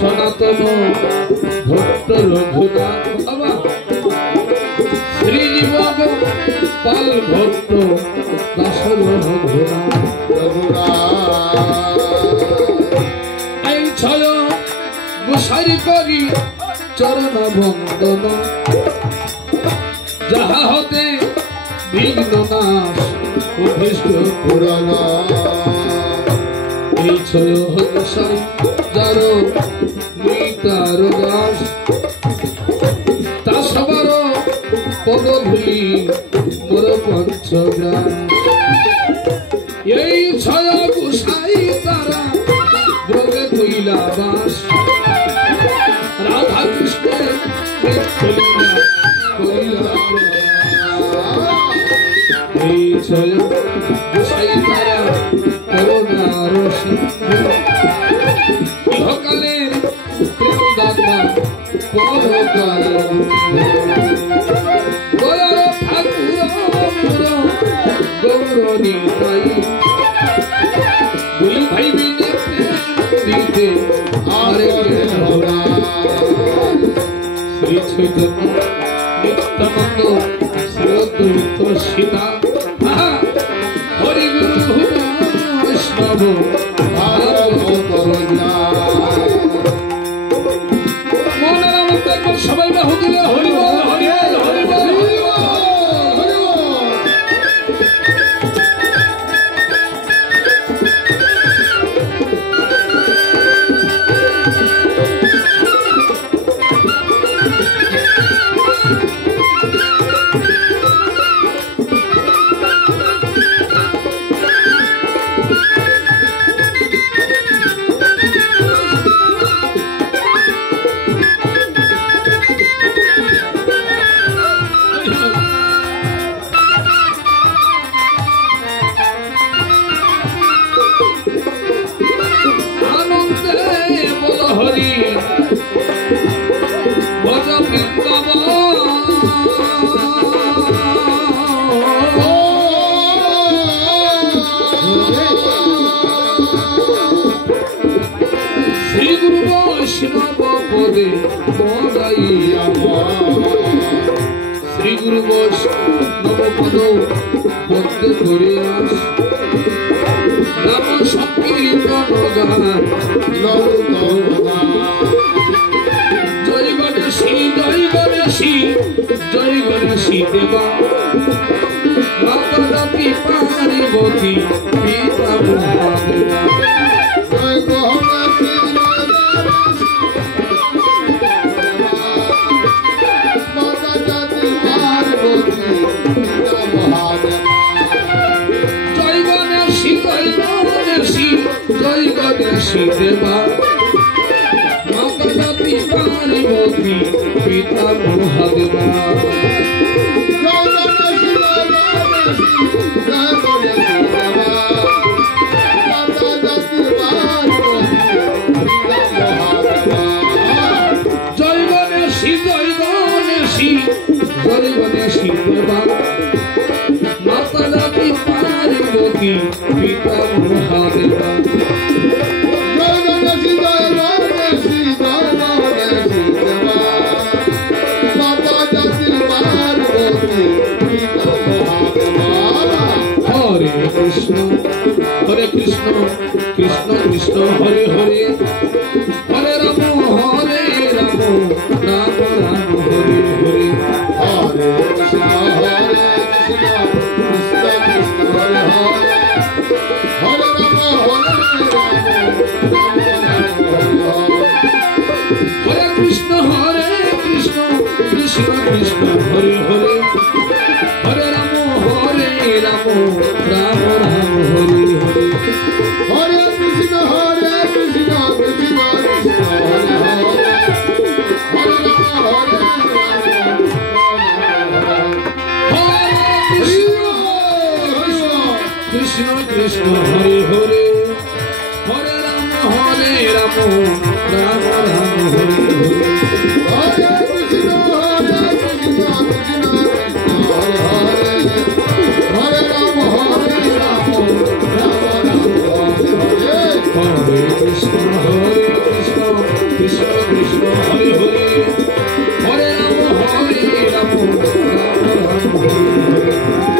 सनातन भक्त रघुनाथ बाबा পাল ভক্ত দাসর ঘোরা এই ছয় গোসারি করি চরণ বন্দন যাহা হতে বিঘ্ন নাশ অভীষ্ট পুরাণ এই ছয় গোসাই যার নিতার দাস তা সবার পদধূলি মোর পঞ্চগ্রাম এই ছয় গোসাই তারা ব্রজে কইলা বাস রাধা কৃষ্ণের এই ছয় গোসাই তারা করুণার ইহকালের প্রেম দাতা পরকালের দয়ার ঠাকুর গৌরণী তাই বলি ভাই বিনে দিতে আরে শ্রী চৈতন্য নিত্যানন্দ শ্রী অদ্বৈত সীতা হরি গুরু বৈষ্ণব সবাই বাহু দিলে হরি বল হরি বল হরি বল শ্রী গুরু বৈষ্ণব পদ বদ্ধ করে আস নাম সংকীর্তন গান জয় গণেশী জয় গণেশী জয় গণেশী দেবা মাতা জাতি পার্বতী পিতা মহাদেবা জয় গণেশী জয় গণেশী দেবা মাতা জাতি পার্বতী পিতা মহাদেবা জয় গণেশী জয় গণেশী জয় গণেশী দেবা মাতা জাতি পার্বতী পিতা মহাদেবা हरे कृष्ण कृष्ण कृष्ण हरे हरे हरे राम राम राम हरे हरे हरे कृष्ण कृष्ण कृष्ण हरे हरे हरे राम हरे कृष्ण कृष्ण कृष्ण हरे हरे हरे राम राम राम राम हरे हरे हरे कृष्ण कृष्ण कृष्ण हरे हरे हरे राम कृष्ण कृष्ण हरे हरे हरे राम राम राम हरे हरे हरे कृष्ण कृष्ण कृष्ण हरे हरे हरे राम हरे कृष्ण कृष्ण कृष्ण हरे हरे हरे राम राम राम हरे हरे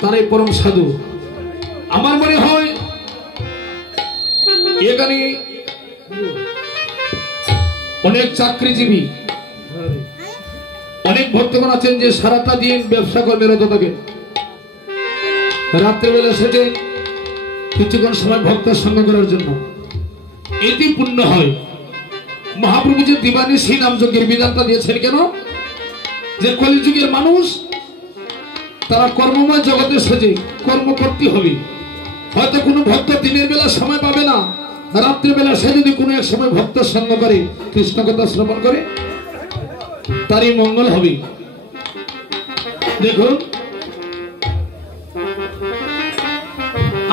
তারাই পরম সাধু। আমার মনে হয় এখানে অনেক চাকরিজীবী, অনেক ভক্তগণ আছেন যে সারাটা দিন ব্যবসা কর্মে রত থাকে, রাত্রেবেলা সেটে কিছুক্ষণ সময় ভক্তের সঙ্গ করার জন্য, এটি পুণ্য হয়। মহাপ্রভু যে দিবানিশি নাম যজ্ঞের বিধানটা দিয়েছেন কেন? যে কলিযুগের মানুষ তারা কর্মময় জগতে সেজে কর্ম করতে হবে। হয়তো কোনো ভক্ত দিনের বেলা সময় পাবে না, রাত্রিবেলা সে যদি কোনো এক সময় ভক্তের সঙ্গ করে, কৃষ্ণ কথা শ্রবণ করে, তারই মঙ্গল হবে। দেখুন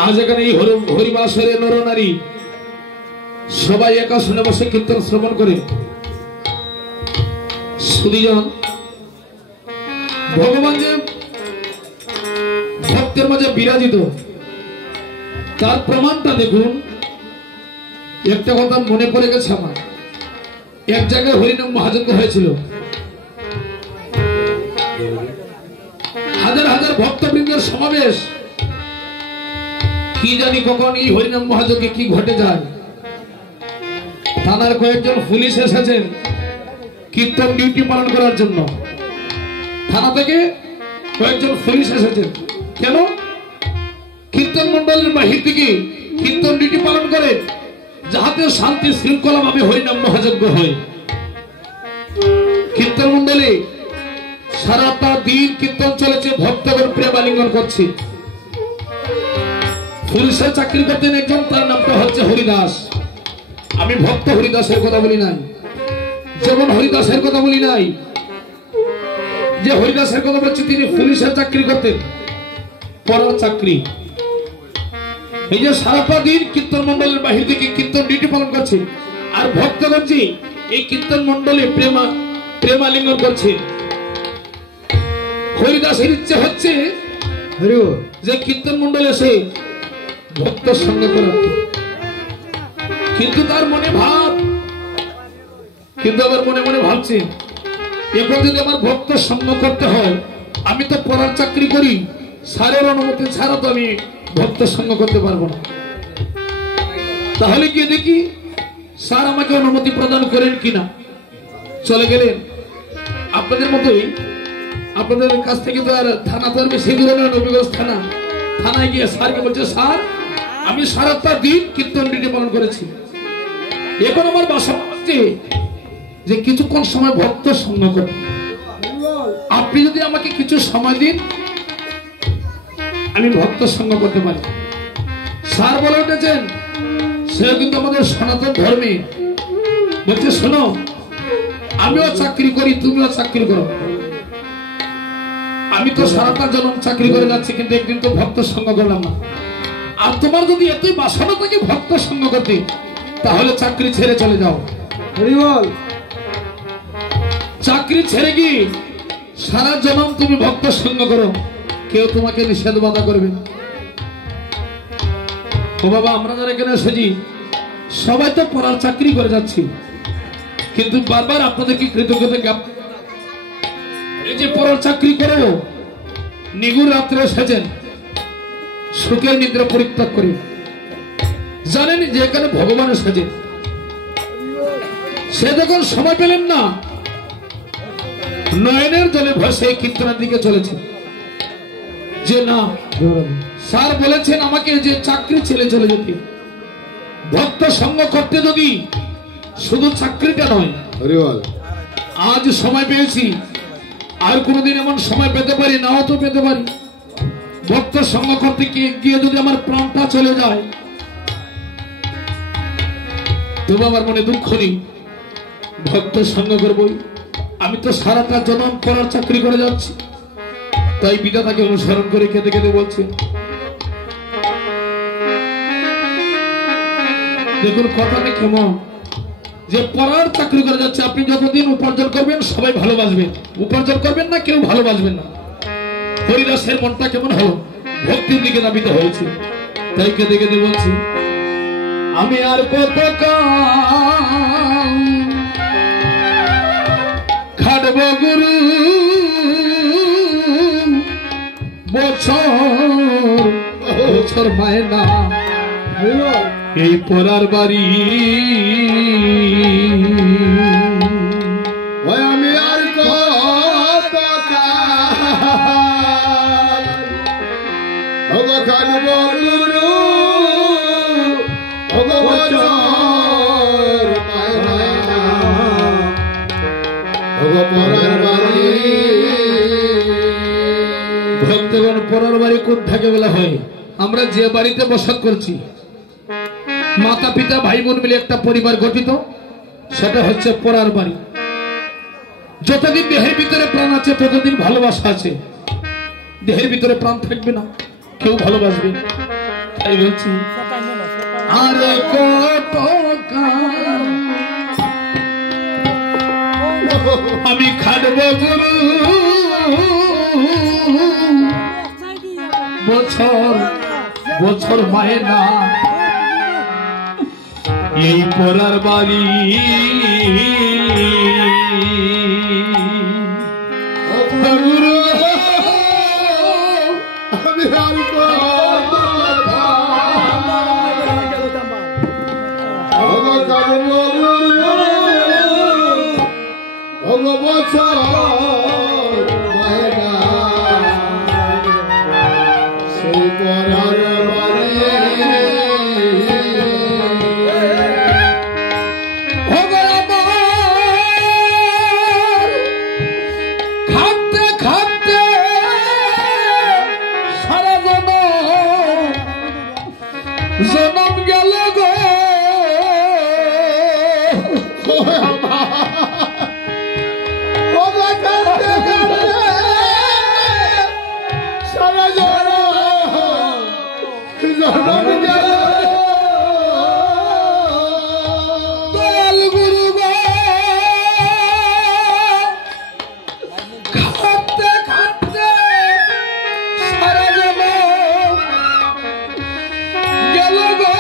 আজ এখানে এই হরিবাসরে নরনারী সবাই একা শুনে বসে কীর্তন শ্রবণ করে। সুদীজন ভগবান যে ভক্তের মাঝে বিরাজিত, তার প্রমাণটা দেখুন। একটা কথা মনে পড়ে গেছে আমার, এক জায়গায় হরিনাম মহাযজ্ঞ হয়েছিল, হাজার হাজার ভক্তবৃন্দের সমাবেশ। কি জানি কখন এই হরিনাম মহাযজ্ঞে কি ঘটে যায়। থানার কয়েকজন পুলিশ এসেছেন কীর্তন ডিউটি পালন করার জন্য। থানা থেকে কয়েকজন পুলিশ এসেছেন কেন? কীর্তন মন্ডলের বাহির থেকে কীর্তন ডিউটি পালন করে, যাহাতে শান্তি শৃঙ্খলা ভাবে হরিনাম মহাযজ্ঞ হয়। কীর্তন মন্ডলে সারাটা দিন কীর্তন চলেছে, ভক্তগণ প্রেমালিঙ্গন করছে। পুলিশের চাকরি করতেন একজন, তার নামটা হচ্ছে হরিদাস। আমি ভক্ত হরিদাসের কথা বলি নাই, যেমন হরিদাসের কথা বলি নাই, যে হরিদাসের কথা বলছি তিনি পুলিশের চাকরি করতেন, পড়ার চাকরি। এই যে সারাটা দিন কীর্তন মন্ডলের বাহির থেকে কীর্তন ডিউটি পালন করছে, আর ভক্তগণ যে এই কীর্তন মন্ডলে প্রেমালিঙ্গন করছে। হরিদাসের ইচ্ছে হচ্ছে যে কীর্তন মন্ডলে এসে ভক্তের সঙ্গে করা, কিন্তু তার মনে ভাব, কিন্তু আবার মনে মনে ভাবছে এরপর যদি আমার ভক্তের সঙ্গ করতে হয়, আমি তো পড়ার চাকরি করি, স্যারের অনুমতি ছাড়া তো আমি ভক্তের সঙ্গ করতে পারবো না। তাহলে গিয়ে দেখি স্যার আমাকে অনুমতি প্রদান করেন কিনা। চলে গেলেন। আপনাদের মতোই, আপনাদের কাছ থেকে তো আর থানা তো আর বেশি দূরে নয়, নবীগঞ্জ থানা। থানায় গিয়ে স্যারকে বলছে, স্যার আমি সারাটা দিন কীর্তন ডিউটি পালন করেছি, এখন আমার বাসা হচ্ছে যে কিছুক্ষণ সময় ভক্তের সঙ্গ করতে, আপনি যদি আমাকে কিছু সময় দিন, আমি ভক্তের সঙ্গ করতে পারি। স্যার বলে উঠেছেন, সে কিন্তু আমাদের সনাতন ধর্মে বলছে, শোনো আমিও চাকরি করি, তুমিও চাকরি করো, আমি তো সারাটা জন্ম চাকরি করে যাচ্ছি, কিন্তু একদিন তো ভক্তের সঙ্গ করলাম না। আর তোমার যদি এতই বাসনা থাকে ভক্তের সঙ্গ করতে, তাহলে চাকরি ছেড়ে চলে যাও। চাকরি ছেড়ে কি সারা জন্ম তুমি ভক্তের সঙ্গ করো, কেউ তোমাকে নিষেধ বাধা করবে। ও বাবা, আমরা যারা এখানে এসেছি সবাই তো পড়ার চাকরি করে যাচ্ছি, কিন্তু বারবার আপনাদেরকে কৃতজ্ঞতা জ্ঞাপন, এই যে পড়ার চাকরি করেও নিগুড় রাত্রে এসেছেন, সুখের নিদ্রা পরিত্যাগ করে, জানেন যে এখানে ভগবান এসেছে। সে যখন সময় পেলেন না, নয়নের জলে ভাসে কীর্তনের দিকে চলেছে, যে না স্যার বলেছেন আমাকে যে চাকরি ছেড়ে চলে যেতে, ভক্ত সঙ্গ করতে, যদি শুধু চাকরিটা নয়, আজ সময় পেয়েছি, আর কোনোদিন এমন সময় পেতে পারি, নাও তো পেতে পারি। ভক্ত সঙ্গ করতে গিয়ে যদি আমার প্রাণটা চলে যায়, তবু আমার মনে দুঃখ নেই, ভক্ত সঙ্গ করবই। আমি তো সারাটা জনম পড়ার চাকরি করে যাচ্ছি, তাই বিধাতাকে অনুসরণ করে কেঁদে কেঁদে বলছে। দেখুন কথাটা কেমন, যে পড়ার চাকরি করে যাচ্ছে, আপনি যতদিন উপার্জন করবেন সবাই ভালোবাসবেন, উপার্জন করবেন না কেউ ভালোবাসবেন না। হরিদাসের মনটা কেমন হলো, ভক্তির দিকে নামিত হয়েছে, তাই কেঁদে কেঁদে বলছি, আমি আর কত খাটব গুরু বছর বছর মায়না এই পরার বাড়ি ওই আমি আর কত কাল গুরু বছর মায়না পরার বাড়ি। ভক্তগণ পরার বাড়ি কোন থাকে বলা হয়? আমরা যে বাড়িতে বসত করছি, মাতা পিতা ভাই বোন মিলে একটা পরিবার গঠিত, সেটা হচ্ছে পরার বাড়ি। যতদিন দেহের ভিতরে প্রাণ আছে ততদিন ভালোবাসা আছে। দেহের ভিতরে প্রাণ থাকবে না, কেউ ভালোবাসবে না। তাই বলছি আর কত কাল আমি খাটবো গুরু বছর বছর মায়না এই পরার বাড়ি। গুরু আমি আর বছর মায়না সেই পরার বাড়ি। খাটতে খাটতে সারা জনম গেল গো। দয়াল গুরু গো, খাটতে খাটতে সারা জনম গেল গো।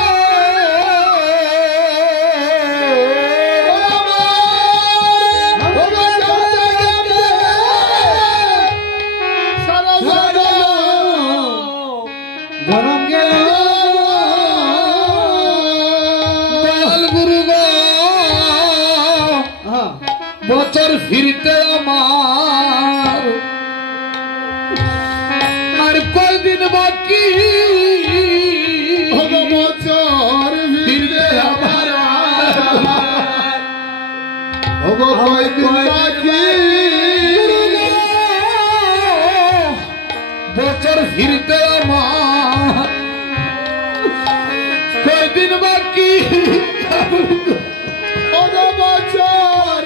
জনম গেল দয়াল গুরু গো, বছর ফিরতে আমার আর কয়দিন বাকি। বছর ফিরতে আমার কয়দিন বাকি। বছর ফিরতে আমার কয়দিন বাকি। বছর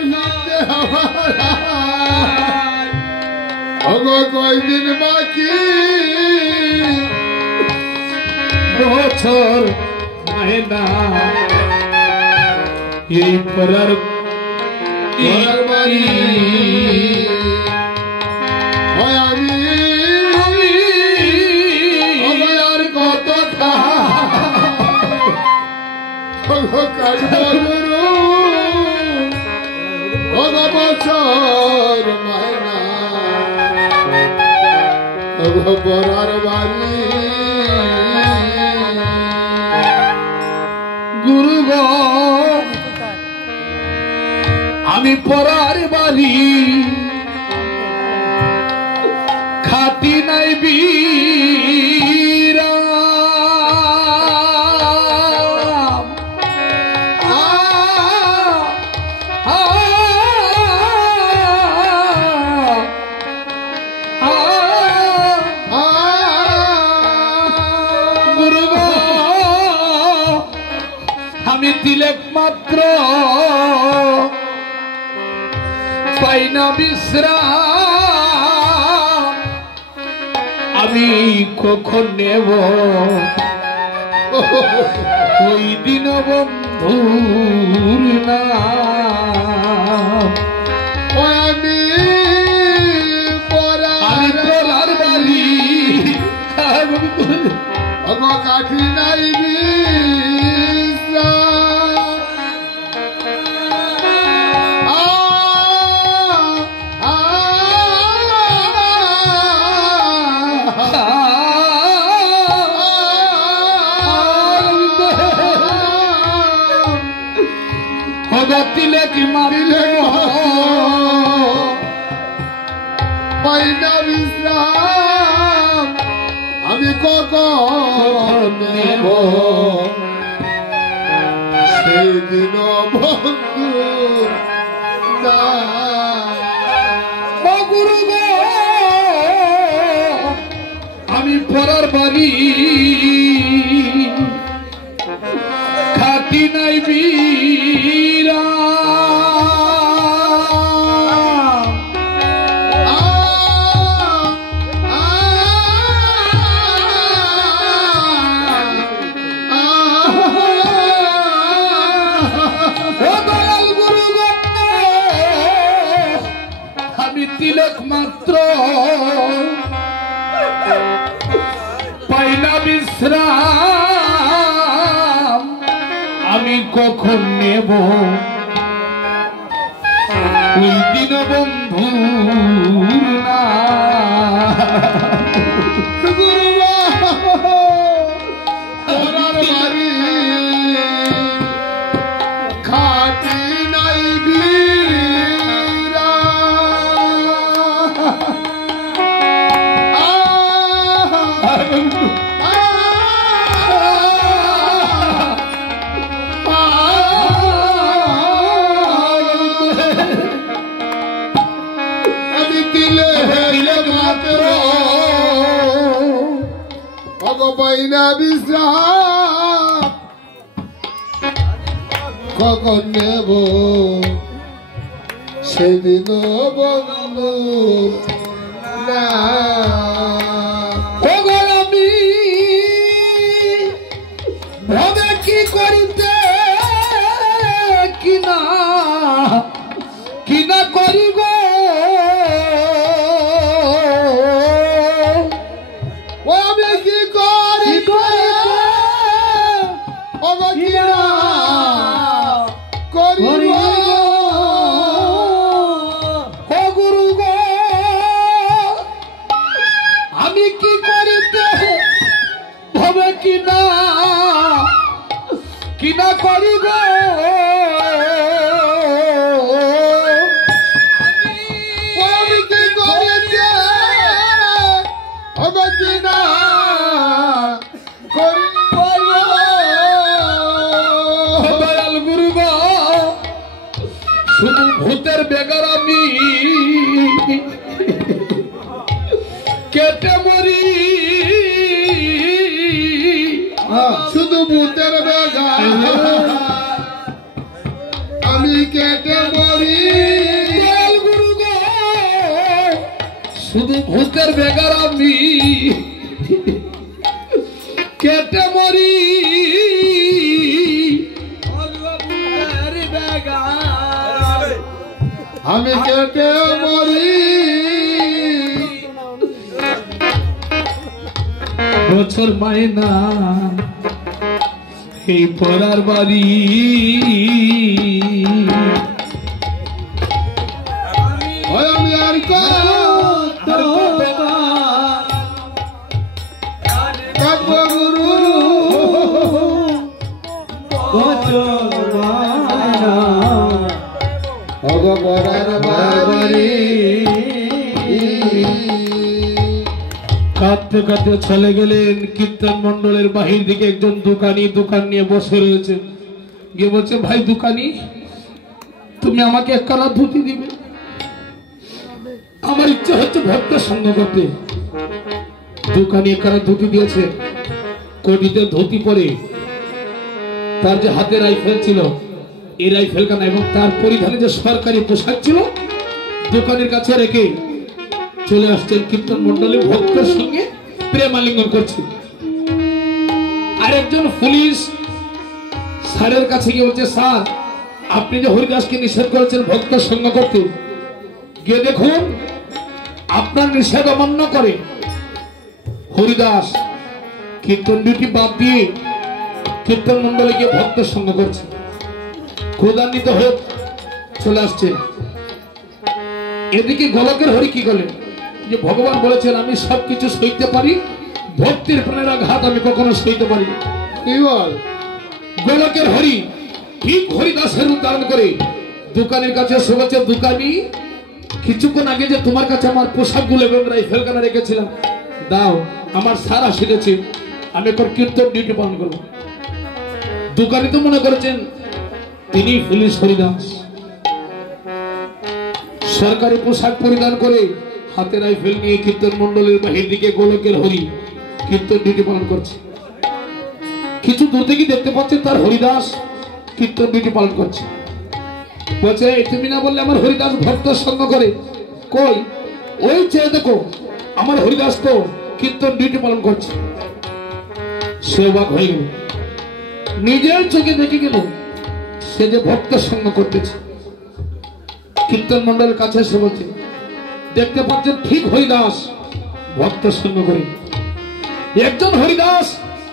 কয়দিন বাকি। বছর মায়না এই পরার বাড়ি। আমি আর কত বছর মায়না পরার বাড়ি। গুরু গো, আমি পরার বাড়ি খাতি নাই বীরাম। গুরু গো, আমি তিলেক মাত্র পাই না বিশ্রাম। আমি কখন নেব ওই দিন বন্ধুর নাম। আমি পরার বাড়ি কাঠি নাই কি মারলে পাই না বিশ্রাম আমি কখন নেব সেদিন বন্ধু না ও গুরু গো আমি পরার বাড়ি খাটি নাই বীরা তিলক মাত্র পাইনা বিশ্রাম আমি কখন নেব ওই দিন বন্ধু না খাটি নাই বীরা আমি দিলে মাত্র পাইনা বিশ্রাম কখন নেব সেদিন বন্ধু না আমি ভাবে কি করিতে কিনা করিব আমি কি করি গুরু গো আমি কি করিতে হবে কিনা করিব আমি কি করিতে হবে কিনা দয়াল গুরু গো শুধু ভূতের বেগার আমি কেটে মরি শুধু ভূতের বেগা আমি কেটে মরি দয়াল গুরু গো শুধু ভূতের বেগার আমি কেটে মরি আমি কেটে মরি বছর মায়না এই পড়ার বাড়ি আমি আর গুরু ভগবানের বাড়ি কাঁদতে কাঁদতে চলে গেলেন কীর্তন মন্ডলের বাহির দিকে একজন দোকান নিয়ে বসে রয়েছে গিয়ে বলছে ভাই দোকানি তুমি আমাকে এক কালা ধুতি দিবে আমার ইচ্ছা হচ্ছে ভক্তের সঙ্গ করতে দোকানি এক কালা ধুতি দিয়েছে কোটিতে ধুতি পরে তার যে হাতে রাইফেল ছিল এই রাইফেল কানা এবং তার পরিধানে যে সরকারি পোশাক ছিল দোকানের কাছে রেখে চলে আসছেন কীর্তন মন্ডলী ভক্তের সঙ্গে প্রেমালিঙ্গন করছে আরেকজন পুলিশ স্যারের কাছে গিয়ে বলছে স্যার আপনি যে হরিদাসকে নিষেধ করেছেন ভক্তের সঙ্গ করতে গিয়ে দেখুন আপনার নিষেধ অমান্য করে হরিদাস কীর্তন ডিউটি বাদ দিয়ে কীর্তন মন্ডলে গিয়ে ভক্তের সঙ্গ করছে ক্রোধান্বিত হয়ে চলে আসছে এদিকে গোলকের হরি কি করলেন যে ভগবান বলেছেন আমি সবকিছু সইতে পারি ভক্তির প্রাণের আঘাত আমি কখনো সইতে পারি কি বল গোলকের হরি ঠিক হরিদাসের রূপ ধারণ করে দোকানের কাছে এসে বলছে, দোকানি কিছুক্ষণ আগে যে তোমার কাছে আমার পোশাকগুলো এবং রাইফেল কানা রেখেছিলাম দাও, আমার স্যার আসিতেছে, আমি এখন কীর্তন ডিউটি পালন করবো। দোকানি তো মনে করেছেন তিনি পুলিশ হরিদাস, সরকারি পোশাক পরিধান করে হাতে রাইফেল নিয়ে কীর্তন মন্ডলের বাহির দিকে গোলকের হরি কীর্তন ডিউটি পালন করছে। কিছু দূর থেকে দেখতে পাচ্ছে তার হরিদাস কীর্তন ডিউটি পালন করছে। বলছে, তুমি না বললে আমার হরিদাস ভক্ত সঙ্গ করে? কই, ওই চেয়ে দেখো আমার হরিদাস তো কীর্তন ডিউটি পালন করছে। সে অবাক হয়ে গেল, নিজের চোখে দেখে গেল সে যে ভক্ত সঙ্গ করতেছে। কীর্তন মন্ডলের কাছে এসে বলছে, দেখতে পাচ্ছেন ঠিক হরিদাস ভক্ত সঙ্গ করে। একজন হরিদাস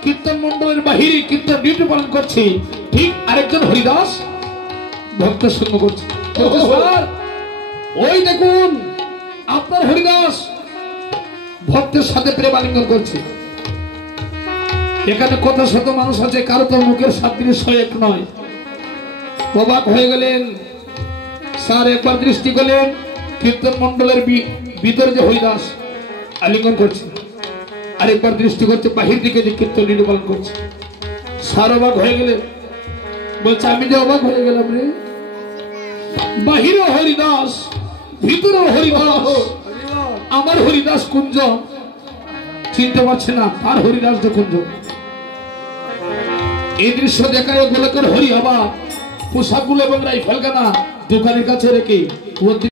কীর্তন মন্ডলের বাহিরে কীর্তন ডিউটি পালন করছে, ঠিক আরেকজন হরিদাস ভক্ত সঙ্গ করছে। স্যার, ওই দেখুন আপনার হরিদাস ভক্তের সাথে প্রেমালিঙ্গন করছে। এখানে কত শত মানুষ আছে, কারো তো মুখের সাদৃশ্য এক নয়। অবাক হয়ে গেলেন স্যার, একবার দৃষ্টি করলেন কীর্তন মন্ডলের ভিতরে যে হরিদাস আলিঙ্গন করছে, আরেকবার দৃষ্টি করছে বাহির দিকে যে কীর্তন ডিউটি পালন করছে। স্যার অবাক হয়ে গেলেন, বলছে, আমি যে অবাক হয়ে গেলাম রে, বাহিরে হরিদাস ভিতরে হরিদাস, আমার হরিদাস কুঞ্জ চিনতে পারছে না, তার হরিদাস যে কুঞ্জ। এই দৃশ্য দেখায় গোলকের হরি আবার পোশাকগুলো এবং রাইফেল কানা দোকানের কাছে রেখে